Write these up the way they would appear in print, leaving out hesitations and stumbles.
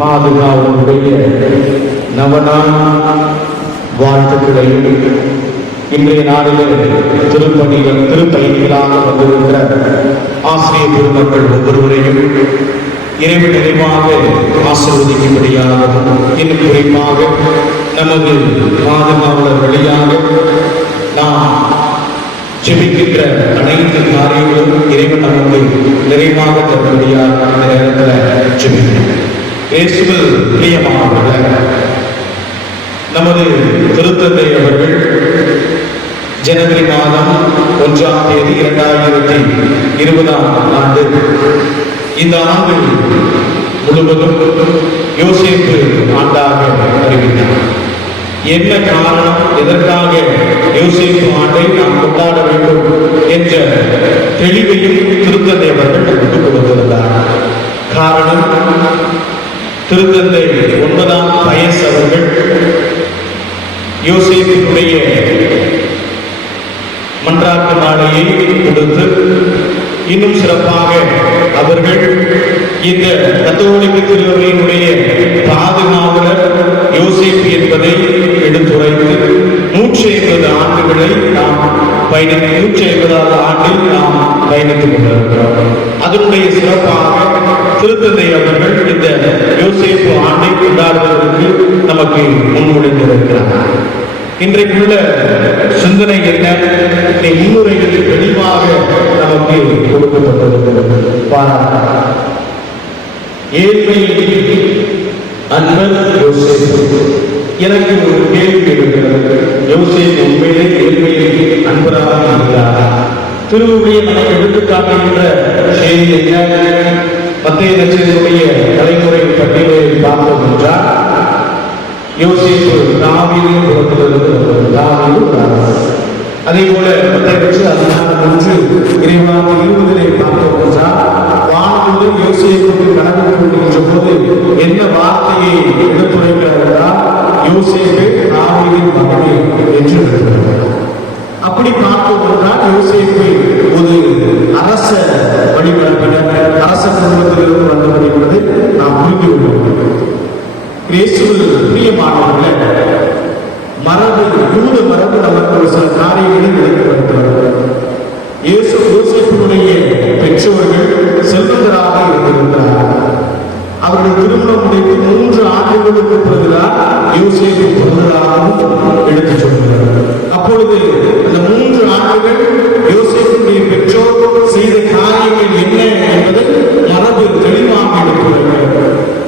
பாதுகாவலுடைய நவநாள் வாழ்த்துக்களையும் இன்றைய நாளிலே திருப்பணிகள் திருப்பயணிகளாக வந்திருக்கிற ஆசிரியர் பெருமக்கள் ஒவ்வொருவரையும் இறைவன் நிறைவாக ஆசீர்வதிக்கும்படியாகவும் இன்னும் குறிப்பாக நமது பாதுகாவலர் வழியாக நாம் ஜெபிக்கின்ற அனைத்து காரியங்களும் இறைவன் நமக்கு நிறைவாக தரும்படியாக இந்த நேரத்தில் ஜெபிக்கிறோம். இயேசுவில் பிரியமானவர்களே, நமது திருத்தந்தை அவர்கள் ஜனவரி மாதம் 1ஆம் தேதி 2020ஆம் ஆண்டு இந்த ஆண்டு முழுவதும் யோசேப்பு ஆண்டாக அறிவித்தார். என்ன காரணம், எதற்காக யோசேப்பு ஆண்டை நாம் கொண்டாட வேண்டும் என்ற தெளிவையும் திருத்தந்தை அவர்கள் நமக்கு கொடுத்திருந்தார். காரணம், திருத்தந்தை 9ஆம் பயஸ் அவர்கள் யோசேப்பினுடைய மன்றாட்டு மாலையை கொடுத்து இன்னும் சிறப்பாக அவர்கள் இந்த கத்தோலிக்க திருவையினுடைய பாதுகாவலர் யோசேப்பு என்பதை எடுத்துரைத்து 150 ஆண்டுகளை நாம் 150வது ஆண்டில் நாம் பயணித்துக் கொண்டிருக்கிறோம். அதனுடைய சிறப்பாக திருத்தந்தை அவர்கள் இந்த யோசேப்பு ஆண்டை கொண்டாடுவதற்கு நமக்கு முன்மொழிந்திருக்கிறார். இன்றைக்குள்ள சிந்தனை என்ன? முன்னுரையில் தெளிவாக நமக்கு கொடுக்கப்பட்டிருக்கிறது. ஏழ்மையில் அன்பர் யோசேப்பு. எனக்கு ஒரு கேள்வி இருக்கிறது. யோசேப்பு உண்மையிலே ஏழ்மையில் அன்பராக இருக்கிறார்? திருவுடைய நமக்கு எடுத்துக்காட்டுகின்ற செய்தி என்ன? மத்திய நட்சத்தினுடைய தலைமுறை பட்டியலை பார்த்தோம் என்றால் யோசேப்பு தாவீதின் புறத்திலிருந்து அதே போல இறைவாக்கு 20 பார்த்தோம் என்றால் வானதூதன் யோசேப்புக்கு கனவு கொள்கின்ற போது என்ன வார்த்தையை எடுத்துரைக்கிறார் என்றால் யோசேப்பு தாவீதின் மகனே என்று. அப்படி பார்த்தோம் என்றால் யோசேப்பு ஒரு அரச வழிபடப்பினர், அரச குடும்பத்திலிருந்து வந்தவர் என்பதை நாம் புரிந்து கொள்வோம். இயேசுவில் பிரியமானவர்களே, மரபு, யூத மரபு நமக்கு ஒரு சில காரியங்களை விளக்கப்படுத்துகிறது. யோசேப்பினுடைய பெற்றோர்கள் செல்வந்தராக இருந்திருக்கிறார்கள். அவர்கள் திருமணம் முடித்து 3 ஆண்டுகளுக்கு பிறகுதான் யோசேப்பு பிறந்ததாகவும் எடுத்து சொல்கிறார். அப்பொழுது அந்த 3 ஆண்டுகள் யோசேப்பினுடைய பெற்றோர் செய்த காரியங்கள் என்ன என்பதை மரபு தெளிவாக எடுத்துள்ளது.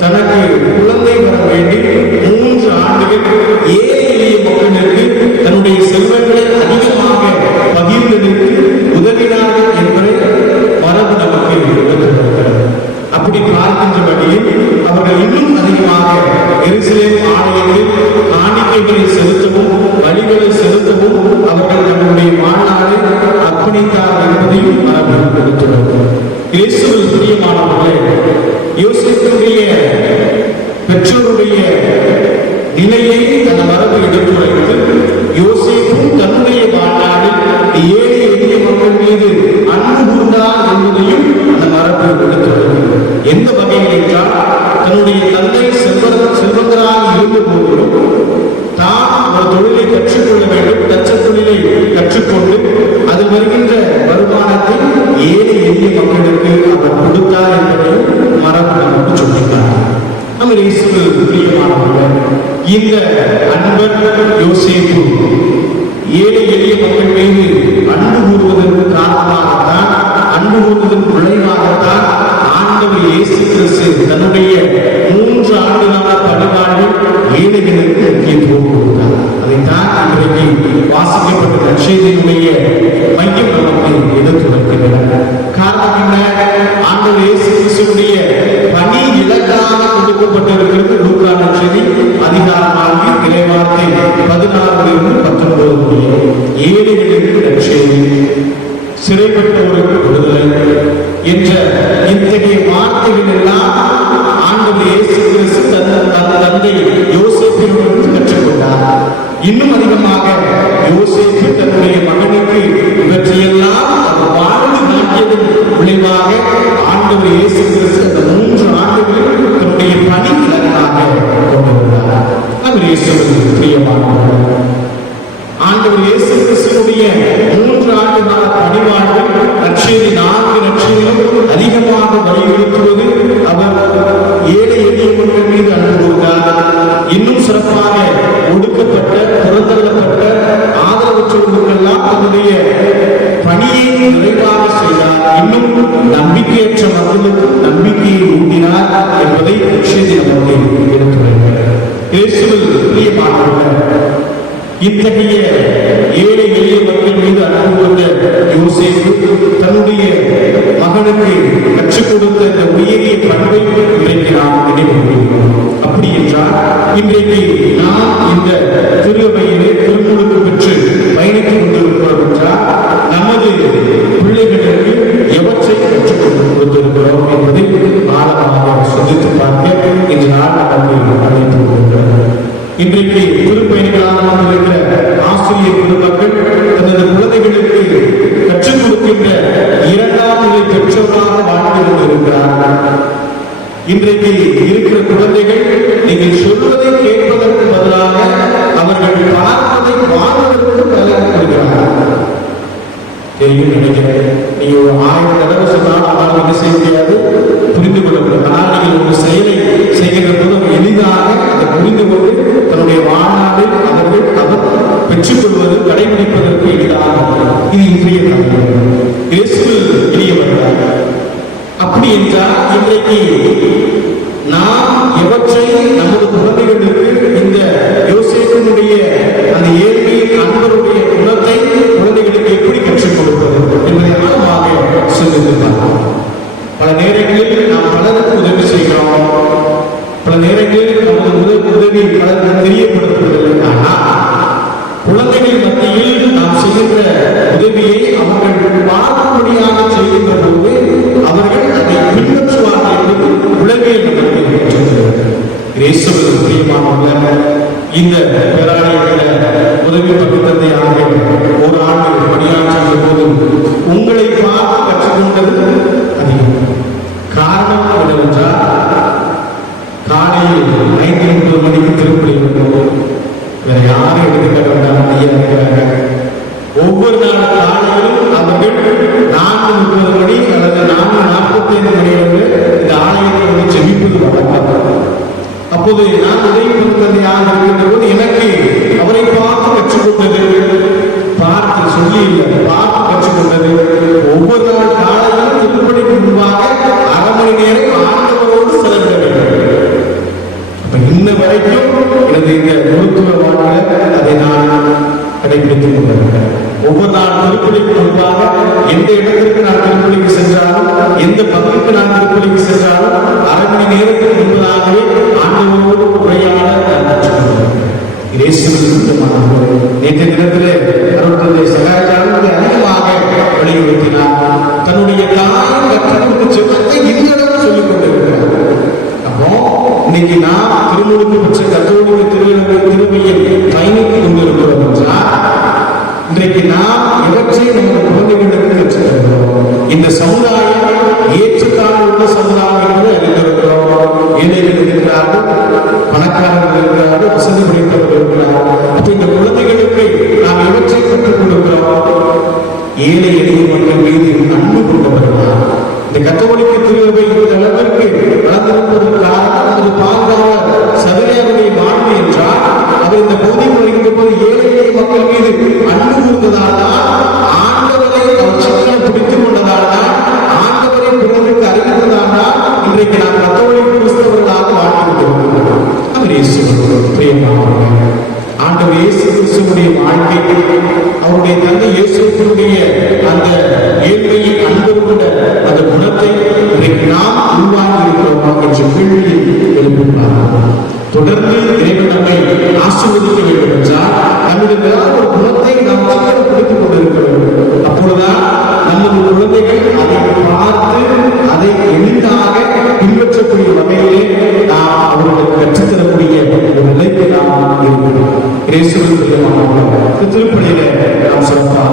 தனக்கு குழந்தை வர வேண்டி 3 ஆண்டுகள் ஏழை எளிய மக்களுக்கு தன்னுடைய செல்வங்களை அதிகமாக பகிர்ந்ததற்கு உதவினார்கள் என்பதை மரபு நமக்கு எடுத்துள்ளது. அப்படி பார்க்கின்ற வழியில் அவர்கள் இன்னும் அதிகமாக எருசலேம் ஆலயத்தில் காணிக்கைகளை செலுத்தவும் வழிகளை செலுத்தவும் அவர்கள் தன்னுடைய வாழ்நாளை அர்ப்பணித்தார் என்பதையும் மரபு எடுத்துள்ளது. இயேசுவில் பிரியமானவர்களே, யோசேப்புடைய பெற்றோருடைய நிலையை தன் மரபு எடுத்துரைத்து யோசேப்பும் தன்னுடைய வாழ்நாளில் ஏழை எளிய மக்கள் மீது அன்பு கூர்ந்தார் என்பதையும் அந்த மரபு எடுத்துள்ளது. எந்த வகையில் என்றால், தன்னுடைய தந்தை செல்வந்தராக இருந்த போதிலும் தான் ஒரு தொழிலை கற்றுக்கொள்ள வேண்டும். தச்ச தொழிலை கற்றுக்கொண்டு அதில் வருகின்ற வருமானத்தை ஏழை எளிய மக்களுக்கு அவர் கொடுத்தார் என்பதையும் மரபு நமக்கு சொல்லிட்டார். நம்ம இயேசுவில் பிரியமானவர்கள், இந்த அன்பர் யோசேப்பு ஏழை எளிய மக்கள் மீது அன்பு கூறுவதற்கு காரணமாகத்தான், அன்பு கூறுவதன் விளைவாகத்தான் ஆண்டவர் இயேசு கிறிஸ்து தன்னுடைய 3 ஆண்டுகால பணிவாழ்வில் ஏழைகளுக்கு முக்கியத்துவம் கொடுத்தார். அதைத்தான் இன்றைக்கு வாசிக்கப்பட்ட நற்செய்தியினுடைய மையம் நமக்கு எடுத்துரைக்கிறது. காரணம் என்ன? ஆண்டவர் இயேசு கிறிஸ்துவுடைய பணி இலக்காக கொடுக்கப்பட்டிருக்கிறது. லூக்கா நற்செய்தி அதிகாரம் 4 இறைவார்த்தை 16 to 19 ஏழைகளுக்கு நற்செய்தி, சிறைப்பட்டவருக்கு விடுதலை என்ற இத்தகைய வார்த்தைகள் எல்லாம் ஆண்டவர் இயேசு கிறிஸ்து தன் தந்தை யோசேப்பிலிருந்து கற்றுக்கொண்டார். இன்னும் அதிகமாக யோசேப்பு தன்னுடைய மகனுக்கு இவற்றையெல்லாம் வாழ்ந்து காட்டியதன் விளைவாக ஆண்டவர் இயேசு கிறிஸ்து அந்த 3 ஆண்டுகளில் தன்னுடைய பணி இயேசுவுக்கு பிரியமானவர்களே, ஆண்டவர் இயேசு கிறிஸ்துவுடைய 3 ஆண்டு கால பணிவாழ்வு நற்செய்தி 4 நற்செய்தியிலும் அதிகமாக வலியுறுத்துவது அவர் ஏழை எளிய மக்கள் மீது அன்பு கூர்ந்தார். இன்னும் சிறப்பாக ஒடுக்கப்பட்ட, புறந்தள்ளப்பட்ட, ஆதரவற்றவர்களுக்கெல்லாம் தன்னுடைய பணியை நிறைவாக செய்தார். இன்னும் நம்பிக்கையற்ற மக்களுக்கு நம்பிக்கையை ஊட்டினார் என்பதை நற்செய்தி நமக்கு எடுத்துரைக்கிறது. இயேசுவில் பிரியமானவர்களே, இத்தகைய ஏழை எளிய மக்கள் மீது அன்பு கொண்ட யோசேப்பு தன்னுடைய மகனுக்கு கற்றுக் கொடுத்த இந்த உயரிய பண்பை இன்றைக்கு நாம் நினைவு கூறுகிறோம். அப்படி என்றால் இன்றைக்கு நாம் இந்த திருவையிலே திருமுழுக்கு பெற்று பயணித்துக் கொண்டிருக்கிறோம் என்றால் நமது பிள்ளைகளுக்கு எவற்றை கற்றுக் கொடுத்திருக்கிறோம் என்பதை ஆழமாக சிந்தித்து பார்க்க இன்று நாள் நமக்கு அழைப்பு கொடுக்கிறது. இன்றைக்கு திருப்பயணிகளாக வந்திருக்கிற ஆசிரியர் குடும்பங்கள் தனது குழந்தைகளுக்கு கற்றுக் கொடுக்கின்ற 2ஆம் நிலை பெற்றோராக வாழ்ந்து கொண்டிருக்கிறார்கள். இன்றைக்கு இருக்கிற குழந்தைகள் நீங்கள் சொல்வதை கேட்பதற்கு பதிலாக அவர்கள் பார்ப்பதை வாழ்வதற்கு பலப்படுகிறார்கள். தெரியும் நினைக்கிறேன். நீங்க ஒரு 1000 தடவை சொன்னால் அவனால் என்ன செய்ய முடியாது, புரிந்து கொள்ள முடியும். ஆனால் நீங்கள் ஒரு செயலை செய்கின்ற போது எளிதாக அதை புரிந்து கொண்டு தன்னுடைய வாழ்நாளில் அவர் பெற்றுக்கொள்வது, கடைபிடிப்பதற்கு எளிதாக இது இன்றைய இயேசுவில் எளியவர்கள். அப்படி என்றால் இன்றைக்கு நாம் எவற்றை நமது குழந்தைகளுக்கு இந்த யோசேப்பினுடைய அந்த ஏழ்மை அன்பருடைய குணத்தை குழந்தைகளுக்கு எப்படி கற்றுக் கொடுப்பது என்பதை ஆழமாக சிந்தித்திருப்பார்கள். பல நேரங்களில் நாம் பலருக்கு உதவி செய்கிறோம், பல நேரங்களில் நமது உதவி பலருக்கு தெரியப்படுத்துவதில்லை. ஆனால் குழந்தைகள் மத்தியில் நாம் செய்கின்ற உதவியை அவர்கள் பார்க்கும்படியாக செய்கின்ற போது அவர்கள் அதை பின்பற்றுவார்கள் என்பது உலகில் நமக்கு இயேசுவுக்கு பிரியமானவர்களே, இந்த பேராலயத்தில் உதவி பகுத்தந்தையாக ஒரு ஆண்டு பணியாற்றிய போது உங்களை பார்த்து கற்றுக்கொண்டது அதிகம். காரணம் என்னவென்றால் காலையில் 5:30 மணிக்கு திருப்பலி வரும்போது வேற யாரும் எடுத்துக்க வேண்டாம், ஐயா இருக்கிறாங்க. ஒவ்வொரு நாள் காலையிலும் அவர்கள் 4:30 மணி அல்லது 4:45 மணியிலிருந்து இந்த ஆலயத்தை வந்து ஜெபிப்பது வழக்கம். அப்போது நான் உதவி பகுத்தந்தையாக இருக்கின்ற போது எனக்கு அவரை பார்த்து கற்றுக்கொண்டது, பார்த்து சொல்லி இல்லை, பார்த்து கற்றுக்கொண்டது. ஒவ்வொரு நாள் காலையிலும் திருப்பலிக்கு முன்பாக 1/2 மணி நேரம் ஆண்டவரோடு செலவிட வேண்டும். இன்ன வரைக்கும் எனது இந்த மருத்துவ வாழ்வில் அதை நான் கடைபிடித்துக் கொண்டிருக்கிறேன். ஒவ்வொரு நாள் திருப்பலிக்கு முன்பாக எந்த இடத்திற்கு நான் திருப்பலிக்கு சென்றாலும், எந்த பகுதிக்கு நான் திருப்பலிக்கு சென்றாலும் 1/2 மணி நேரத்துக்கு முன்பதாகவே ஆண்டவரோடு உரையாட நேற்றைய தினத்திலே அருட்தந்தை சகாச்சாரத்தை அதிகமாக வலியுறுத்தினார். தன்னுடைய தாயை கற்றுக் கொடுத்த செல்வத்தை இன்னும் சொல்லிக் கொண்டிருக்கிறார். அப்போ இன்னைக்கு நாம் திருமுழுக்கு பெற்ற கத்தோலிக்க திருவையில் பயணித்துக் கொண்டிருக்கிறோம் என்றால் இன்றைக்கு நாம் எவற்றை நமது குழந்தைகளுக்கு கற்றுத் தருகிறோம். இந்த சமுதாயம் ஏற்றுக்கான உள்ள சமுதாயம் என்று அறிந்திருக்கிறோம். ஏழைகள் இருக்கிறார்கள், பணக்காரர்கள் இருக்கிறார்கள், வசதி படைத்தவர்கள் இருக்கிறார்கள். அப்ப இந்த குழந்தைகளுக்கு நாம் எவற்றை கற்றுக் கொடுக்கிறோம்? ஏழை எளிய மக்கள் மீது அன்பு கொண்டவர்களாக இந்த கத்தோலிக்க திருவை இந்த அளவிற்கு வளர்ந்திருப்பதற்காக அது பாதுகாவலர் சதுரையருடைய வாழ்வு என்றால் அவர் இந்த பகுதி வருகின்ற போது ஏழை எளிய மக்கள் மீது அன்பு கூர்ந்ததால் தான், ஆண்டவரை அவர் சிக்கலை பிடித்துக் கொண்டதால் தான், ஆண்டவரை பிறருக்கு அறிவித்ததால் தான் இன்றைக்கு நாம் கத்தோலிக்க கிறிஸ்தவர்களாக வாழ்ந்து கொண்டிருக்கிறோம். அவர் இயேசு பிரியமானவர்களே, ஆண்டவர் இயேசு கிறிஸ்துவுடைய வாழ்க்கை, அவருடைய தந்தை இயேசுவினுடைய அந்த ஏழ்மையை அன்பு கொண்ட அந்த குணத்தை இன்றைக்கு நாம் உருவாக்கி இருக்கிறோமா என்ற கேள்வியை எழுப்புகிறார். தொடர்ந்து இறைவன் நம்மை ஆசீர்வதிக்க வேண்டும் என்றால் நம்முடைய ஒரு குணத்தை நாம் சிக்கனப்படுத்திக் கொண்டிருக்க வேண்டும். அப்பொழுதுதான் நமது குழந்தைகள் அதை பார்த்து அதை எளிதாக பின்பற்றக்கூடிய வகையிலே நாம் அவர்களுக்கு கற்றுத்தரக்கூடிய ஒரு நிலைக்கு நாம் இருக்கிறோம். திருப்பணியில நாம் சிறப்பாக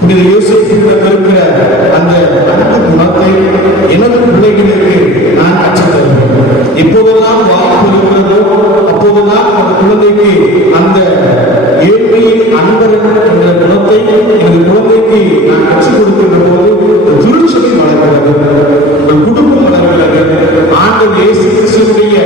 புனித யோசேப்பிடம் இருக்கிற அந்த அன்பு குணத்தை எனது பிள்ளைகளுக்கு நான் கற்றுத் தருவேன். எப்போதெல்லாம் வாய்ப்பு இருக்கிறதோ அப்போது அப்போதுதான் அந்த குழந்தைக்கு அந்த ஏழ்மையில் அன்பரன் என்ற குணத்தை எனது குழந்தைக்கு நான் கற்றுக் கொடுக்கின்ற போது திருச்சபை வளர்கிறது, உங்கள் குடும்பம் வளர்கிறது, ஆண்டவர் இயேசு கிறிஸ்துவினுடைய